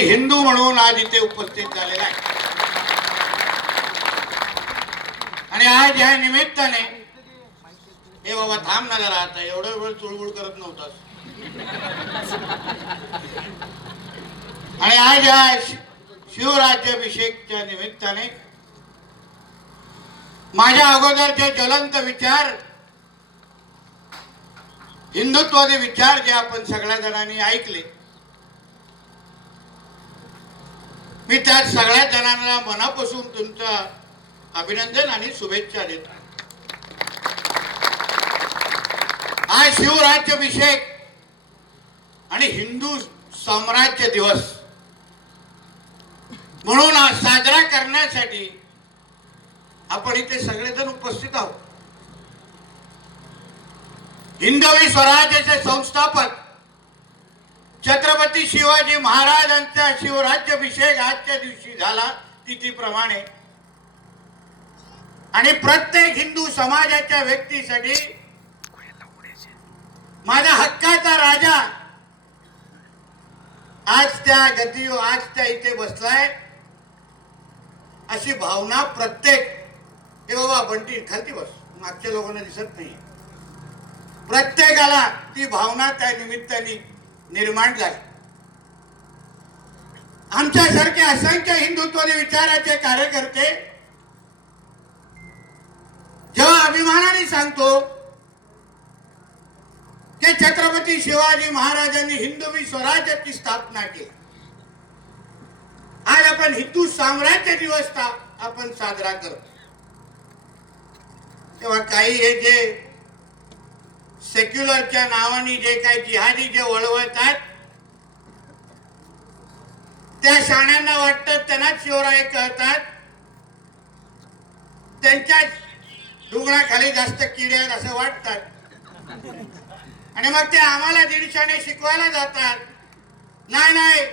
हिंदू म्हणून आज इथे उपस्थित झालेला आहे आणि आज या निमित्ताने हे बाबा थांब ना जरा, आता एवढं वेळ चुळबुळ करत नव्हतास. आणि आज या शिवराज्याभिषेकच्या निमित्ताने माझ्या अगोदरचे ज्वलंत विचार, हिंदुत्वाचे विचार जे आपण सगळ्या जणांनी ऐकले, मी त्या सगळ्या जणांना मनापासून तुमचं अभिनंदन आणि शुभेच्छा देतो. आज शिवराज्याभिषेक आणि हिंदू साम्राज्य दिवस म्हणून साजरा करण्यासाठी आपण इथे सगळेजण उपस्थित आहोत. हिंदवी स्वराज्याचे संस्थापक छत्रपती शिवाजी महाराजांचा शिवराज्याभिषेक आजच्या दिवशी झाला तिथीप्रमाणे, आणि प्रत्येक हिंदू समाजाच्या व्यक्तीसाठी माझा हक्काचा राजा आज त्या गद्दीवर, आज त्या इथे बसलाय, अशी भावना प्रत्येक, हे बाबा बंटी खालती बस, मागच्या लोकांना दिसत नाही, प्रत्येकाला ती भावना त्या निमित्ताने निर्माण झाली. आमच्यासारखे असंख्य हिंदुत्वादी विचाराचे कार्यकर्ते जेव्हा अभिमानाने सांगतो की छत्रपती शिवाजी महाराजांनी हिंदवी स्वराज्याची स्थापना केली, आज आपण हिंदू साम्राज्य दिवस आपण साजरा करतो, तेव्हा काही हे जे सेक्युलरच्या नावाने जे काही जिहादी जे वळवतात, त्या शाण्यांना वाटतं त्यांना शिवराय कळतात, त्यांच्या डुंगराखाली जास्त किडे आहेत असं वाटतात, आणि मग ते आम्हाला दीडशाने शिकवायला जातात. नाही नाही,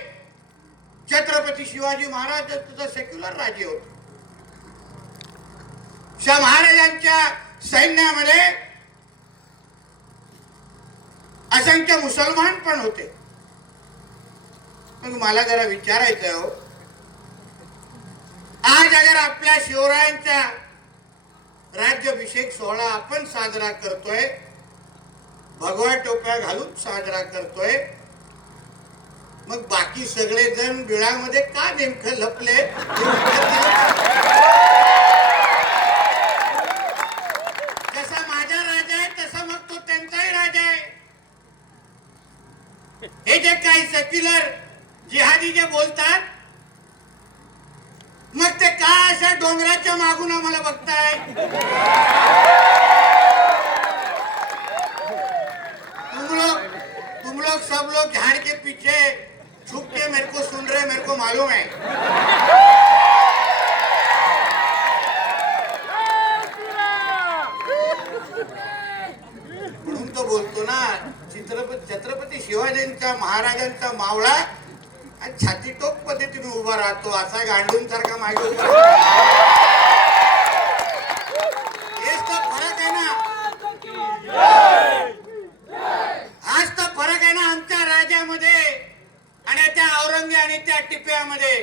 छत्रपती शिवाजी महाराज तुझं सेक्युलर राज्य होत. शाह महाराजांच्या सैन्यामध्ये असंख्य मुसलमान पण होते. मग मला जरा विचारायचं हो, आज अगर आपल्या शिवरायांचा राज्याभिषेक सोहळा आपण साजरा करतोय, भगवा टोप्या घालून साजरा करतोय, मग बाकी सगळे जण बिळामध्ये का नेमकं लपले? जसा माझा राजा आहे तसा मग तो त्यांचाही राजा आहे. हे जे काही सेक्युलर जिहादी जे बोलतात, मग ते का अशा डोंगराच्या मागून आम्हाला बघताय? तुम लोग सब लोग झाड़ के पीछे छुप के मेरे को सुन रहे, मेरे को मालूम है. म्हणून तो बोलतो ना, छत्रपती शिवाजींचा महाराजांचा मावळा छाती टोक पद्धतीने उभा राहतो, असा गांडून सारखा मागे उभा. हेच तर फरक आहे ना, हाच तर फरक आहे ना आमच्या राजामध्ये आणि त्या औरंगी आणि त्या टिप्यामध्ये.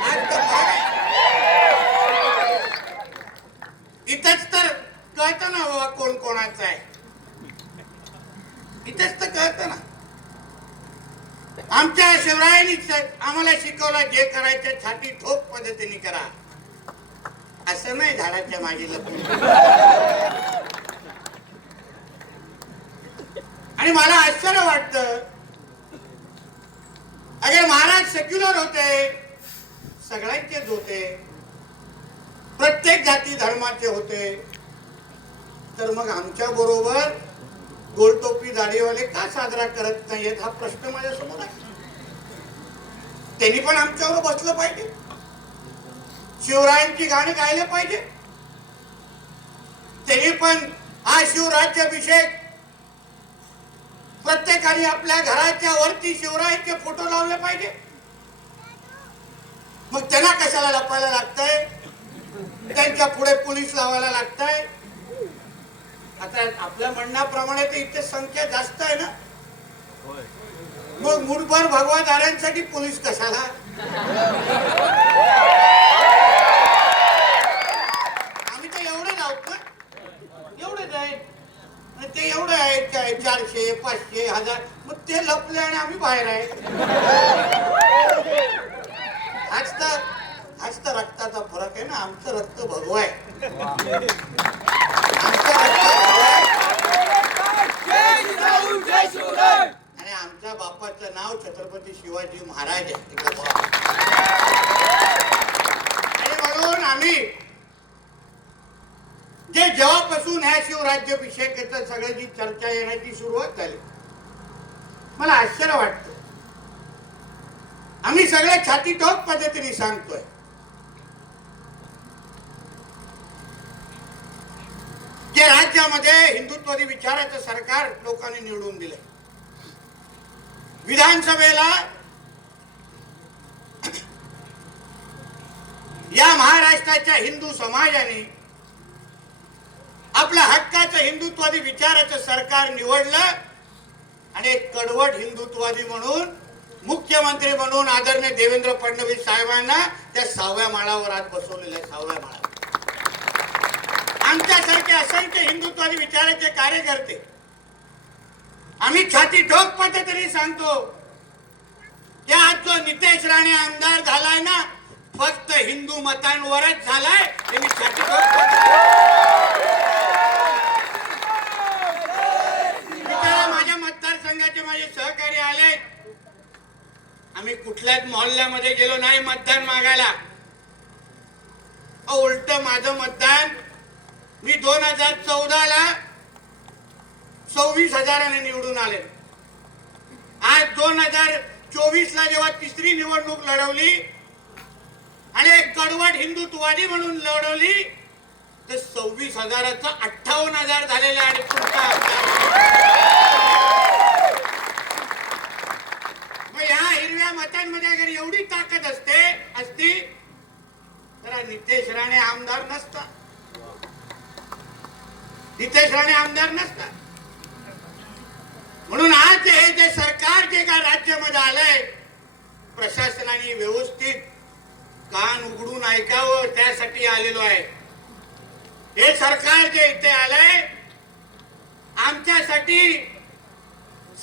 हाच तर फरक आहे. इथंच तर कळतं ना बाबा कोण कोणाचं आहे, इथंच तर कळतं ना. आमच्या शिवरायांनी आम्हाला शिकवलं, जे करायचं छाती ठोक पद्धतीने करा, असं नाही झाडाच्या मागे लपून. आणि मला आश्चर्य वाटतं, अगर महाराज सेक्युलर होते, सगळ्यांचेच होते, प्रत्येक जाती धर्माचे होते, तर मग आमच्या बरोबर गोलटोपी दाढीवाले का साजरा करत नाहीयेत, हा प्रश्न माझ्या समोर आहे. त्यांनी पण आमच्यावर बसलं पाहिजे, शिवरायांची गाणी गायले पाहिजे, त्यांनी पण हा शिवराज्याभिषेक प्रत्येकाने आपल्या घराच्या वरती शिवरायांचे फोटो लावले पाहिजे. मग त्यांना कशाला लपायला लागतंय, त्यांच्या पुढे पोलीस लावायला लागतंय. आता आपल्या म्हणण्याप्रमाणे तर इथे संख्या जास्त आहे ना, मग मुठभर भगवादारांसाठी पोलीस कशाला? आम्ही तर एवढे आहोत ना, एवढेच आहे. ते एवढे आहेत काय 400 500 1000, मग ते लपले आणि आम्ही बाहेर आहे. हाच तर रक्ताचा फरक आहे ना. आमचं रक्त भगवा आहे. आमचं रक्त भगवा आहे. आणि आमच्या बापाचं नाव छत्रपती शिवाजी महाराज आहे. आणि म्हणून आम्ही जे जेव्हापासून ह्या शिवराज्याभिषेकाचं सगळं जी चर्चा येण्याची सुरुवात झाली, मला आश्चर्य वाटतं. आम्ही सगळे छाती ठोक पद्धतीने सांगतोय की राज्यामध्ये हिंदुत्ववादी विचाराचं सरकार लोकांनी निवडून दिलंय. विधानसभेला या महाराष्ट्राच्या हिंदू समाजाने आपल्या हक्काचं हिंदुत्ववादी विचाराचं सरकार निवडलं आणि एक कडवट हिंदुत्ववादी म्हणून मुख्यमंत्री म्हणून आदरणीय देवेंद्र फडणवीस साहेबांना त्या 6व्या माळावर आज बसवलेलं आहे. 6व्या माळावर आमच्यासारखे असंख्य हिंदुत्ववादी विचाराचे कार्यकर्ते आम्ही छाती ठोक पद्धतीने सांगतो की आज जो नितेश राणे आमदार झालाय ना, फक्त हिंदू मतांवरच झालाय. हे मी छाती ठोक माझ्या मतदारसंघाचे माझे सहकारी आले. आम्ही कुठल्याच मोहल्ल्यामध्ये गेलो नाही मतदान मागायला. उलट माझं मतदान मी 2014ला 26,000 निवडून आले. आज 2024ला जेव्हा तिसरी निवडणूक लढवली आणि एक कडवट हिंदुत्ववादी म्हणून लढवली तर 26,000चं 58,000 झालेले आणि मग ह्या हिरव्या मतांमध्ये अगर एवढी ताकद असती तर नितेश राणे आमदार नसता. नितेश राणे आमदार नसता. म्हणून आज हे जे सरकार जे का राज्यामध्ये आलंय, प्रशासनाने व्यवस्थित कान उघडून ऐकावं त्यासाठी आलेलो आहे. हे सरकार जे इथे आलंय आमच्यासाठी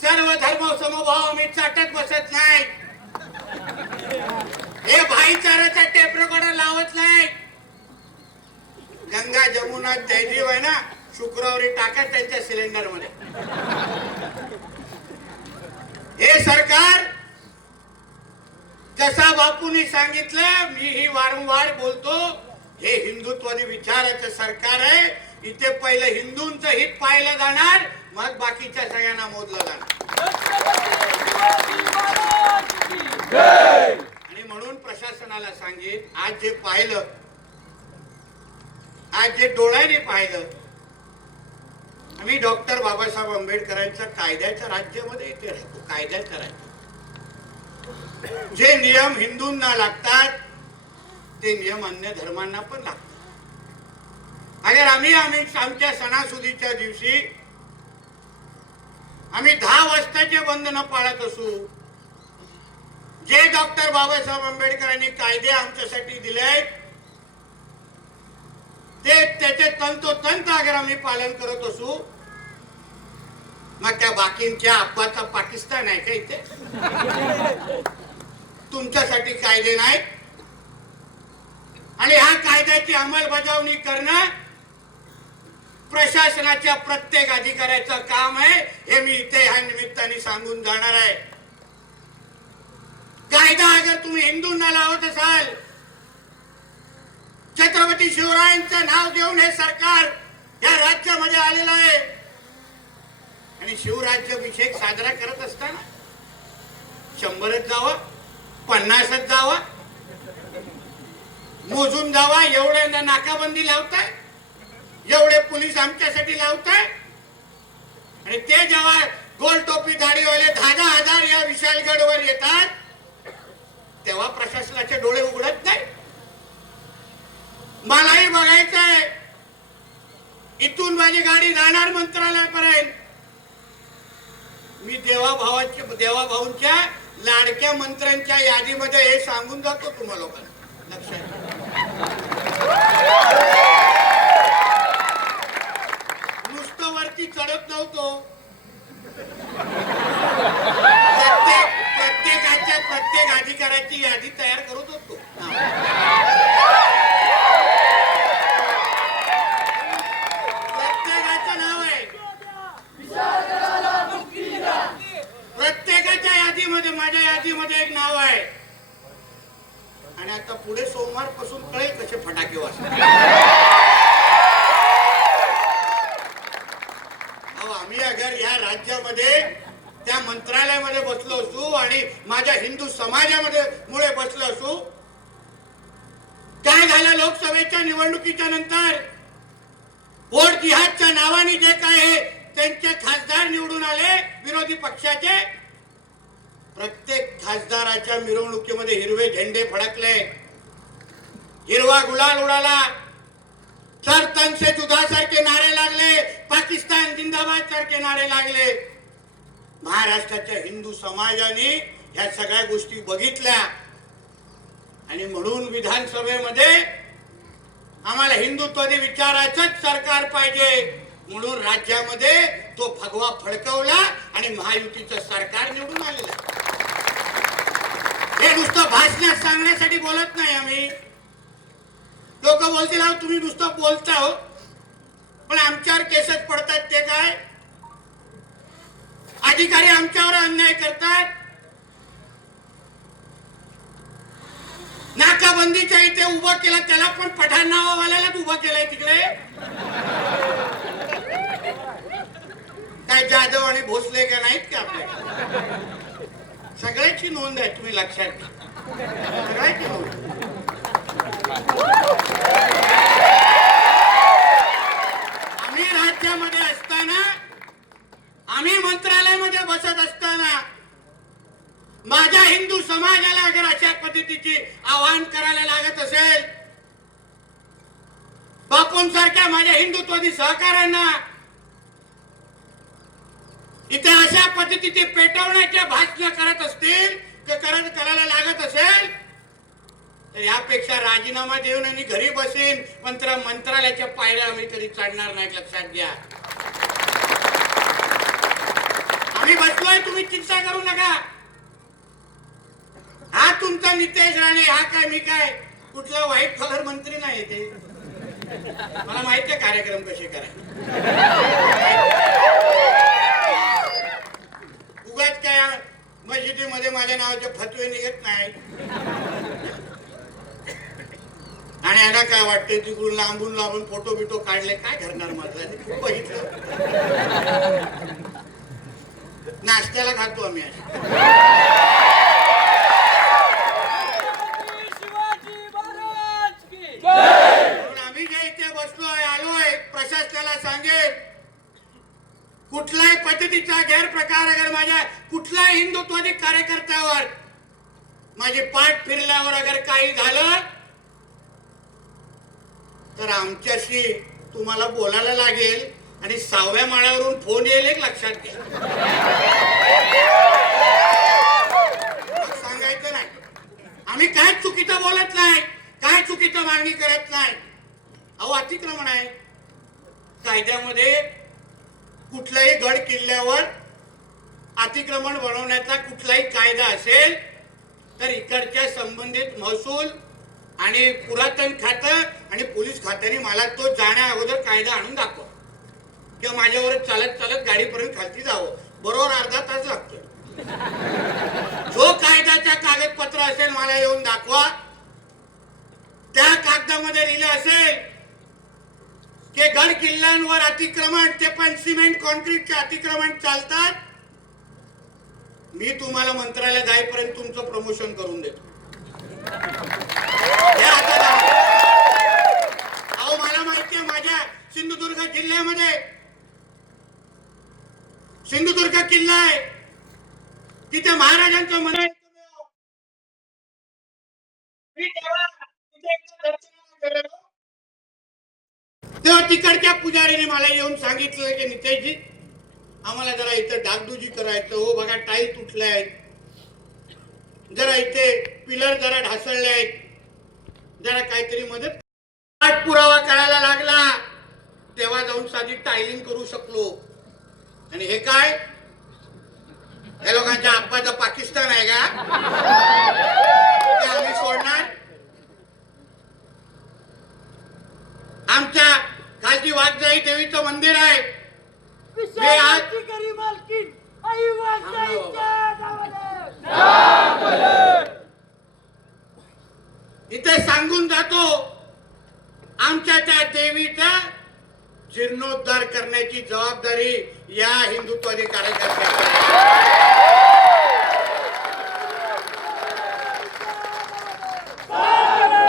सर्व धर्म समभाव आम्ही चाटत बसत नाही. हे भाईचाराचा टेप रेकॉर्डर लावत नाही. गंगा जमुना तहजीब आहे ना, शुक्रवारी टाका त्यांच्या सिलेंडर मध्ये. हे सरकार जसा बापूंनी सांगितलं, मीही वारंवार बोलतो, हे हिंदुत्ववादी विचाराचं सरकार आहे. इथे पहिलं हिंदूंचं हित पाहिलं जाणार, मग बाकीच्या सगळ्यांना मोजलं जाणार. आणि म्हणून प्रशासनाला सांगित, आज जे पाहिलं, आज जे डोळ्याने पाहिलं, आम्ही डॉक्टर बाबासाहेब आंबेडकरांच्या कायद्याच्या राज्यामध्ये इथे राहतो. कायद्याच्या राज्यात जे नियम हिंदूंना लागतात ते नियम अन्य धर्मांना पण लागतात. अगर आम्ही आमच्या सणासुदीच्या दिवशी आम्ही 10 वाजताचे बंधन पाळत असू, जे डॉक्टर बाबासाहेब आंबेडकरांनी कायदे आमच्यासाठी दिले आहेत ते त्याचे तंतोतंत अगर आम्ही पालन करत असू, मग त्या बाकींच्या अब्बाचा पाकिस्तान आहे का इथे? तुमच्यासाठी कायदे नाहीत आणि ह्या कायद्याची अंमलबजावणी करणं प्रशासनाच्या प्रत्येक अधिकाऱ्याचं काम आहे. हे मी इथे ह्या निमित्ताने सांगून जाणार आहे. कायदा अगर तुम्ही हिंदूंना लावत असाल, छत्रपती शिवरायांचं नाव घेऊन हे सरकार या राज्यामध्ये आलेलं आहे आणि शिवराज्याभिषेक साजरा करत असताना 100च जावा, 50च जावा, मोजून जावा, एवढ्यांना नाकाबंदी लावताय, एवढे पोलीस आमच्यासाठी लावताय आणि ते जेव्हा गोल टोपी दाढीवाले 10,000 या विशालगडवर येतात तेव्हा प्रशासनाचे डोळे उघडत नाही. मलाही बघायचं आहे, इथून माझी गाडी जाणार मंत्रालयापर्यंत, मी देवाभाऊंच्या लाडक्या मंत्र्यांच्या यादीमध्ये हे सांगून जातो तुम्हा लोकांना, लक्षात नुसतं वरती चढत नव्हतो, प्रत्येक अधिकाऱ्याची यादी तयार करत होतो. प्रत्येकाचं नाव आहे, प्रत्येकाच्या यादीमध्ये, माझ्या यादीमध्ये एक नाव आहे. आणि आता पुढे सोमवार पासून कळेल कसे फटाके वाजतात. आम्ही अगर या राज्यामध्ये त्या मंत्रालयामध्ये बसलो असू आणि माझ्या हिंदू समाजामध्ये मुळे बसलो असू, काय झालं लोकसभेच्या निवडणुकीच्या नंतर वोट जिहादच्या नावाने जे काय आहे त्यांचे खासदार निवडून आले विरोधी पक्षाचे. प्रत्येक खासदाराच्या मिरवणुकीमध्ये हिरवे झेंडे फडकले, हिरवा गुलाल उडाला, सर तन से जुदा सारखे नारे लागले, पाकिस्तान जिंदाबाद सारखे नारे लागले. महाराष्ट्राच्या हिंदू समाजाने ह्या सगळ्या गोष्टी बघितल्या आणि म्हणून विधानसभेमध्ये आम्हाला हिंदुत्वादी विचाराचंच सरकार पाहिजे म्हणून राज्यामध्ये तो भगवा फडकवला आणि महायुतीचं सरकार निवडून आलेलं. हे नुसतं भाषणात सांगण्यासाठी बोलत नाही आम्ही. लोक बोलतील तुम्ही नुसतं बोलता हो, पण आमच्यावर केसेस पडतात. ते काय अधिकारी आमच्यावर अन्याय करतात. नाकाबंदीच्या इथे उभं केलं, त्याला पण पठाण नावावाल्यालाच उभं केलंय तिकडे. काय जाधव आणि भोसले का नाहीत का आपल्या? सगळ्याची नोंद आहे, तुम्ही लक्षात घ्या, सगळ्याची नोंद. आम्ही राज्यामध्ये असताना, आम्ही मंत्रालयामध्ये बसत असताना माझ्या हिंदू समाजाला अगर अशा पद्धतीची आवाहन करायला लागत असेल, बापूंसारख्या माझ्या हिंदुत्वादी सहकाऱ्यांना इथे अशा पद्धतीचे पेटवण्याच्या भाषण करत असतील, करायला लागत असेल, तर यापेक्षा राजीनामा देऊन आणि घरी बसेन. मंत्रालयाच्या पायऱ्या आम्ही कधी चढणार नाही, लक्षात घ्या. आम्ही बसलोय, तुम्ही चिंता करू नका. हा तुमचा नितेश राणे, हा काय मी काय कुठला व्हाईट कलर मंत्री नाही. ते मला माहिती आहे कार्यक्रम कसे करायचे. उगाच काय मस्जिदीमध्ये माझ्या नावाचे फतवे निघत नाही. आणि यांना काय वाटते तिकडून लांबून लांबून फोटो बिटो काढले, काय करणार माझं खूप बघितलं. नाश्त्याला खातो आम्ही. आम्ही जे इथे बसलोय, आलोय, प्रशासनाला सांगेल कुठल्याही पद्धतीचा गैरप्रकार अगर माझ्या कुठल्याही हिंदुत्वादी कार्यकर्त्यावर, माझी पाठ फिरल्यावर अगर काही झालं तर आमच्याशी तुम्हाला बोलायला लागेल आणि 6व्या माळ्यावरून फोन येईल, एक लक्षात घ्या. सांगायचं नाही आम्ही काय चुकीचं बोलत नाही, काय चुकीचं मागणी करत नाही. अहो अतिक्रमण आहे कायद्यामध्ये. कुठल्याही गड किल्ल्यावर अतिक्रमण बनवण्याचा कुठलाही कायदा असेल तर इकडच्या संबंधित महसूल आणि पुरातन खातं आणि पोलीस खात्याने मला तो जाण्या अगोदर कायदा आणून दाखवा किंवा माझ्यावर चालत चालत गाडीपर्यंत खालती जावं. बरोबर अर्धा तास लागतो. जो कायद्याच्या कागदपत्र असेल मला येऊन दाखवा. त्या कागदामध्ये लिहिलं असेल की गड किल्ल्यांवर अतिक्रमण, ते पण सिमेंट कॉन्क्रीटचे अतिक्रमण चालतात, मी तुम्हाला मंत्रालय जाईपर्यंत तुमचं प्रमोशन करून देतो. अहो मला माहितीये माझ्या सिंधुदुर्ग जिल्ह्यामध्ये सिंधुदुर्ग किल्ला आहे, तिथे महाराजांचं मंदिर. तेव्हा तिकडच्या पुजारीने मला येऊन सांगितलं की नितेशजी आम्हाला जरा इथे डागडुजी करायचं, हो बघा टाईल तुटल्या आहेत, जरा इथे पिलर जरा ढासळले आहेत, जरा काहीतरी मदत. पाठपुरावा करायला लागला तेव्हा जाऊन साधी टायलिंग करू शकलो. आणि हे काय, या लोकांच्या आप्पाचा पाकिस्तान आहे का? ते आम्ही सोडणार? आमच्या खालची वाघजाई देवीचं मंदिर आहे. इथे सांगून जातो, आमच्या त्या देवीचा जीर्णोद्धार करण्याची जबाबदारी या हिंदुत्वादी कार्यकर्त्यांची.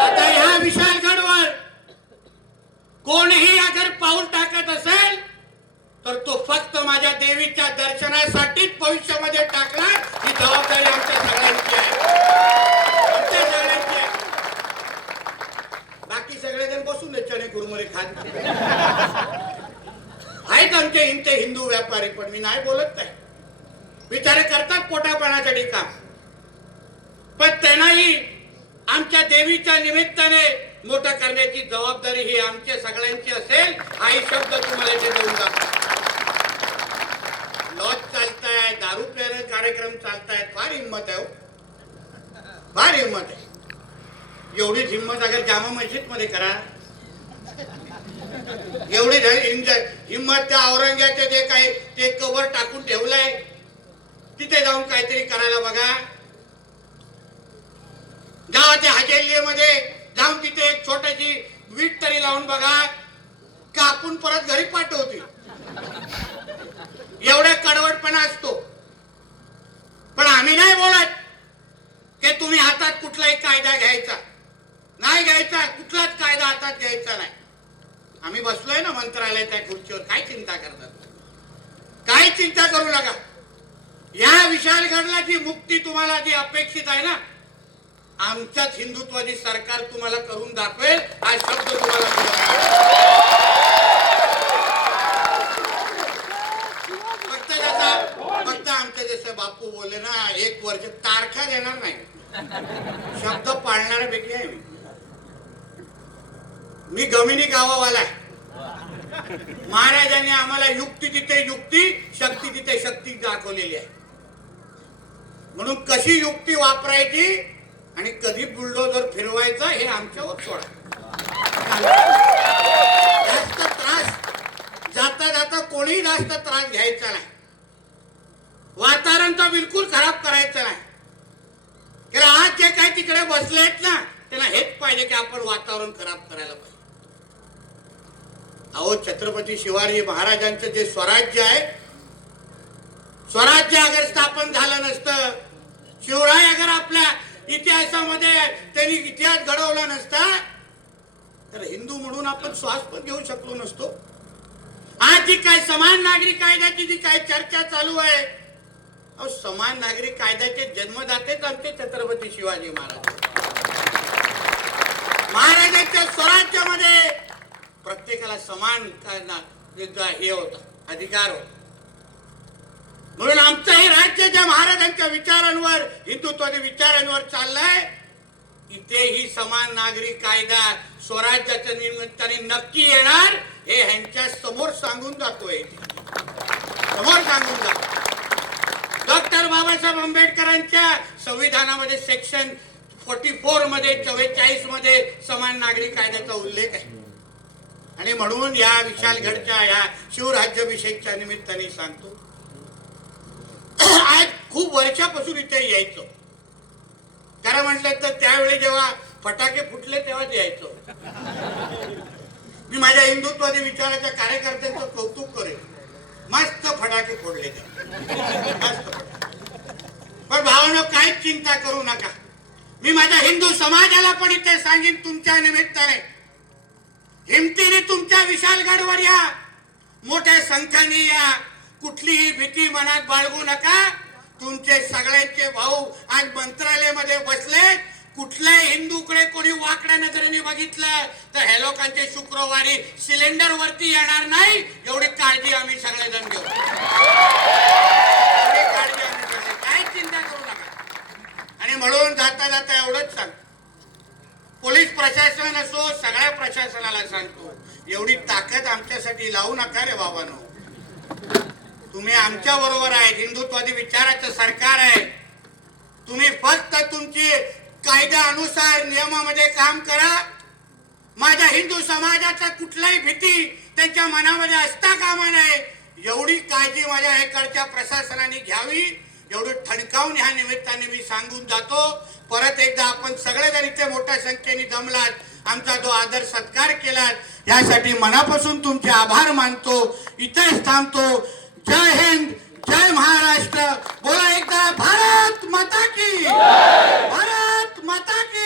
आता ह्या विशालगडवर कोणीही अगर पाऊल टाकत असेल तर तो फक्त माझ्या देवीच्या दर्शनासाठीच भविष्यामध्ये टाकणार. ही जबाबदारी आमच्या सगळ्यांची आहे, आमच्या सगळ्यांची आहे. बाकी सगळेजण बसून चणे कुरमुरे खात आहेत आमचे इथे हिंदू व्यापारी, पण मी नाही बोलत नाही. विचार करतात पोटापाण्यासाठी काम, पण त्यांनाही आमच्या देवीच्या निमित्ताने मोठं करण्याची जबाबदारी ही आमच्या सगळ्यांची असेल. हाही शब्द तुम्हाला इथे देऊन जातो. लॉज चालताय, दारू प्यायला कार्यक्रम चालतायत, फार हिंमत आहे हो, फार हिंमत आहे. एवढीच हिंमत अगर जामा मस्जिद मध्ये करा, एवढी हिंमत त्या औरंग्याचे जे काही ते कवर टाकून ठेवलंय तिथे जाऊन काहीतरी करायला बघा. गावाच्या हजेलीमध्ये जाऊन तिथे एक छोटीशी वीट तरी लावून बघा, कापून परत घरी पाठवतील. एवढा कडवटपणा असतो. पण आम्ही नाही बोलत की तुम्ही हातात कुठलाही कायदा घ्यायचा नाही, घ्यायचा कुठलाच कायदा हातात घ्यायचा नाही. आम्ही बसलोय ना मंत्रालयाच्या खुर्चीवर, काय चिंता करतात? काय चिंता करू नका. या विशालगडला जी मुक्ती तुम्हाला जी अपेक्षित आहे ना, आमच्याच हिंदुत्वादी सरकार तुम्हाला करून दाखवेल. हा शब्द तुम्हाला फक्त आमचे जसे बापू बोलले ना, 1 वर्ष तारखा देणार नाही, शब्द पाळणाऱ्यापैकी आहे मी गमिनी गावावाला आहे. महाराजांनी आम्हाला युक्ती तिथे युक्ती, शक्ती तिथे शक्ती दाखवलेली आहे. म्हणून कशी युक्ती वापरायची आणि कधी बुलडोजर फिरवायचं हे आमच्यावर सोडा. जास्त त्रास जाता जाता कोणी जास्त त्रास घ्यायचा नाही. वातावरण तर बिलकुल खराब करायचं नाही. कारण आज जे काही तिकडे बसलेत ना, त्यांना हेच पाहिजे की आपण वातावरण खराब करायला पाहिजे. अहो, छत्रपती शिवाजी महाराजांचं जे स्वराज्य आहे, स्वराज्य अगर स्थापन झालं नसतं, शिवराय अगर आपल्या इतिहासामध्ये त्यांनी इतिहास घडवला नसता, तर हिंदू म्हणून आपण श्वास पण घेऊ शकलो नसतो. आज जी काय समान नागरी कायद्याची जी काय चर्चा चालू आहे, अहो, समान नागरी कायद्याचे जन्मदातेच आमचे छत्रपती शिवाजी महाराज. महाराजांच्या स्वराज्यामध्ये प्रत्येकाला समान हे होता, अधिकार होता. म्हणून आमचं हे राज्य ज्या महाराजांच्या विचारांवर, हिंदुत्वादी विचारांवर चाललंय, इथेही समान नागरी कायदा स्वराज्याच्या निमित्ताने नक्की येणार. हे ह्यांच्या समोर सांगून जातोय, समोर सांगून जातो. डॉक्टर बाबासाहेब आंबेडकरांच्या संविधानामध्ये सेक्शन 44 मध्ये 44 मध्ये समान नागरी कायद्याचा उल्लेख आहे. आणि म्हणून या विशालगडच्या या शिवराज्याभिषेकच्या निमित्ताने सांगतो, आज खूप वर्षापासून इथे यायचो. कारण म्हटलं तर त्यावेळी जेव्हा फटाके फुटले तेव्हाच यायचो. मी माझ्या हिंदुत्वादी विचाराच्या कार्यकर्त्यांचं कौतुक करेन, मस्त फटाके फोडले ते, मस्त. पण भावांनो, काहीच चिंता करू नका. मी माझ्या हिंदू समाजाला पण इथे सांगेन, तुमच्या निमित्ताने हिमतीने तुमच्या विशालगडवर या, मोठ्या संख्येने या, कुठलीही भीती मनात बाळगू नका. तुमचे सगळ्यांचे भाऊ आज मंत्रालयामध्ये बसले, कुठल्याही हिंदू तुकडे कोणी वाकड्या नजरेने बघितलं तर ह्या लोकांचे शुक्रवारी सिलेंडर वरती येणार नाही, एवढी काळजी आम्ही सगळेजण घेऊ. एवढी काळजी आम्ही सगळे, काय चिंता करू नका. आणि म्हणून जाता जाता एवढंच सांग, पोलीस प्रशासन असो सगळ्या प्रशासनाला सांगतो, एवढी ताकद आमच्यासाठी लावू नका रे बाबांनो. तुम्ही आमच्या बरोबर आहे, हिंदुत्वादी विचाराचं सरकार आहे. तुम्ही फक्त तुमची कायद्यानुसार नियमामध्ये काम करा. माझ्या हिंदू समाजाचा कुठलाही भीती त्यांच्या मनामध्ये असता कामा नये, एवढी काळजी माझ्या इकडच्या प्रशासनाने घ्यावी, एवढी ठणकावून ह्या निमित्ताने मी सांगून जातो. परत एकदा आपण सगळेजण इथे मोठ्या संख्येने जमलात, आमचा जो आदर सत्कार केलात, यासाठी मनापासून तुमचे आभार मानतो. इथेच थांबतो. जय हिंद, जय महाराष्ट्र. बोला एकदा भारत माता की, भारत माता की.